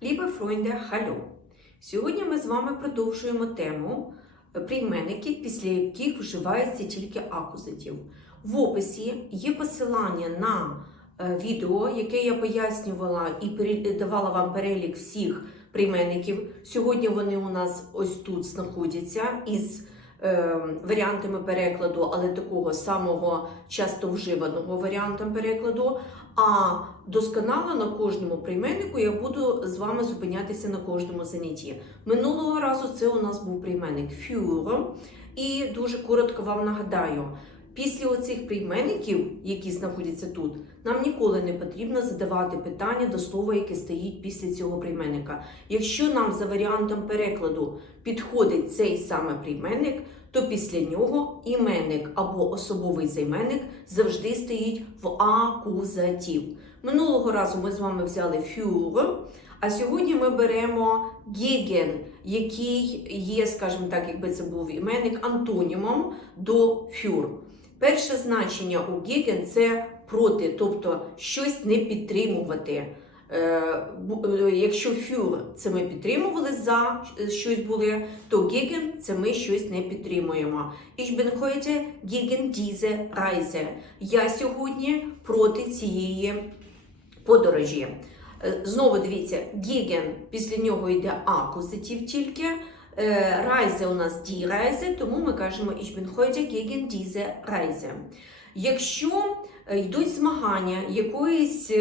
Liebe Freunde, hallo! Сьогодні ми з вами продовжуємо тему е, прийменників, після яких вживається тільки акузатив. В описі є посилання на е, відео, яке я пояснювала і давала вам перелік всіх прийменників. Сьогодні вони у нас ось тут знаходяться із е, варіантами перекладу, але такого самого часто вживаного варіантом перекладу. А досконало на кожному прийменнику я буду з вами зупинятися на кожному занятті. Минулого разу це у нас був прийменник фюро, І дуже коротко вам нагадаю. Після оцих прийменників, які знаходяться тут, нам ніколи не потрібно задавати питання до слова, яке стоїть після цього прийменника. Якщо нам за варіантом перекладу підходить цей саме прийменник, то після нього іменник або особовий займенник завжди стоїть в акузатив. Минулого разу ми з вами взяли für, а сьогодні ми беремо gegen, який є, скажімо так, якби це був іменник антонімом до für. Перше значення у gegen – це проти, тобто щось не підтримувати. Е, е, Якщо für – це ми підтримували за щось були, то gegen – це ми щось не підтримуємо. Ich bin heute gegen diese. Я сьогодні проти цієї подорожі. Е, Знову дивіться, gegen, після нього йде акузатив тільки. Е, Reise у нас die Reise, тому ми кажемо Ich bin heute gegen diese Reise. Якщо е, йдуть змагання якоїсь е,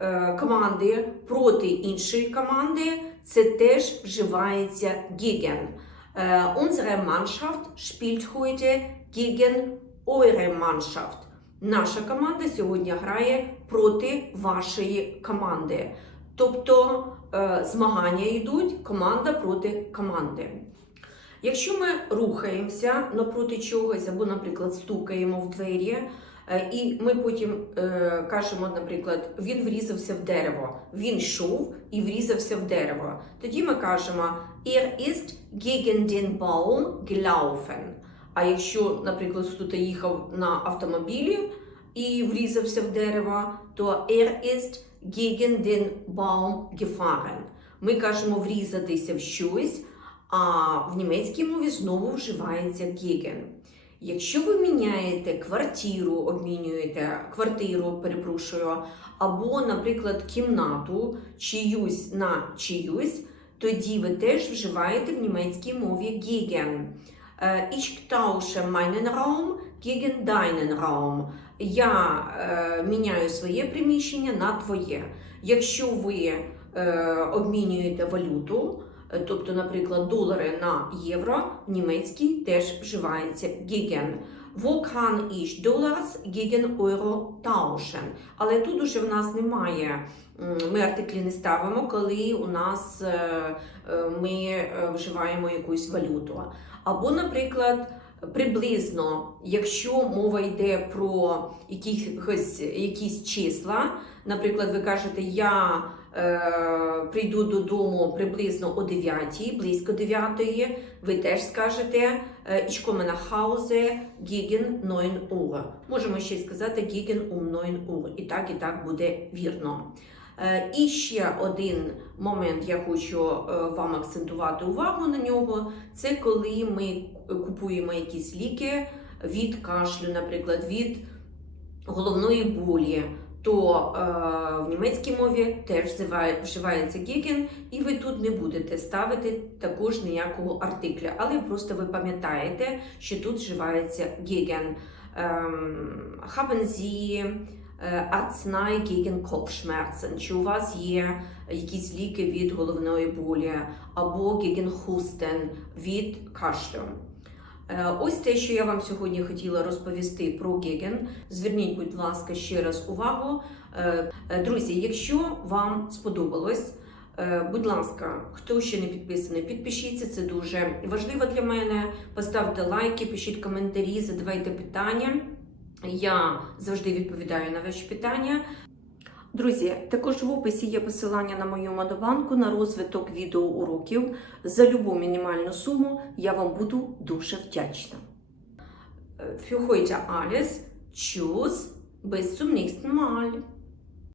е, команди проти іншої команди, це теж вживається gegen. Е, Unsere Mannschaft spielt heute gegen eure Mannschaft. Наша команда сьогодні грає проти вашої команди. Тобто е, змагання йдуть команда проти команди. Якщо ми рухаємося напроти чогось, або, наприклад, стукаємо в двері, е, і ми потім е, кажемо, наприклад, він врізався в дерево, він йшов і врізався в дерево. Тоді ми кажемо Er ist gegen den Baum gelaufen. А якщо, наприклад, хтось їхав на автомобілі і врізався в дерево, то er ist gegen den Baum gefahren. Ми кажемо врізатися в щось, а в німецькій мові знову вживається gegen. Якщо ви міняєте квартиру, обмінюєте квартиру, перепрошую, або, наприклад, кімнату чиюсь на чиюсь, тоді ви теж вживаєте в німецькій мові gegen. Е, Ich tausche meinen Raum gegen deinen Raum. Я е, міняю своє приміщення на твоє. Якщо ви е, обмінюєте валюту, е, тобто, наприклад, долари на євро, німецький теж вживається gegen. Wo kann ich Dollars gegen Euro tauschen? Але тут уже в нас немає. Ми артиклі не ставимо, коли у нас е, е, ми вживаємо якусь валюту. Або, наприклад, приблизно, якщо мова йде про якихось, якісь числа, наприклад, ви кажете, я е, прийду додому приблизно о 9, близько 9, ви теж скажете Ich komme nach Hause gegen 9 Uhr. Можемо ще сказати gegen um 9 Uhr. І так, і так буде вірно. Е, І ще один момент я хочу е, вам акцентувати увагу на нього. Це коли ми купуємо якісь ліки від кашлю, наприклад, від головної болі. То е, в німецькій мові теж вживається гіген, і ви тут не будете ставити також ніякого артикля, але просто ви пам'ятаєте, що тут вживається гіген. Ем, haben е, Arznei gegen Kopfschmerzen? Чи у вас є якісь ліки від головної болі, або gegen Husten від кашлю? Е, Ось те, що я вам сьогодні хотіла розповісти про Геген. Зверніть, будь ласка, ще раз увагу. Е, е, Друзі, якщо вам сподобалось, будь ласка, хто ще не підписаний, підпишіться, це дуже важливо для мене. Поставте лайки, пишіть коментарі, задавайте питання. Я завжди відповідаю на ваші питання. Друзі, також в описі є посилання на мою мадобанку на розвиток відеоуроків. За любу мінімальну суму я вам буду дуже вдячна. Für heute alles. Tschüss, bis.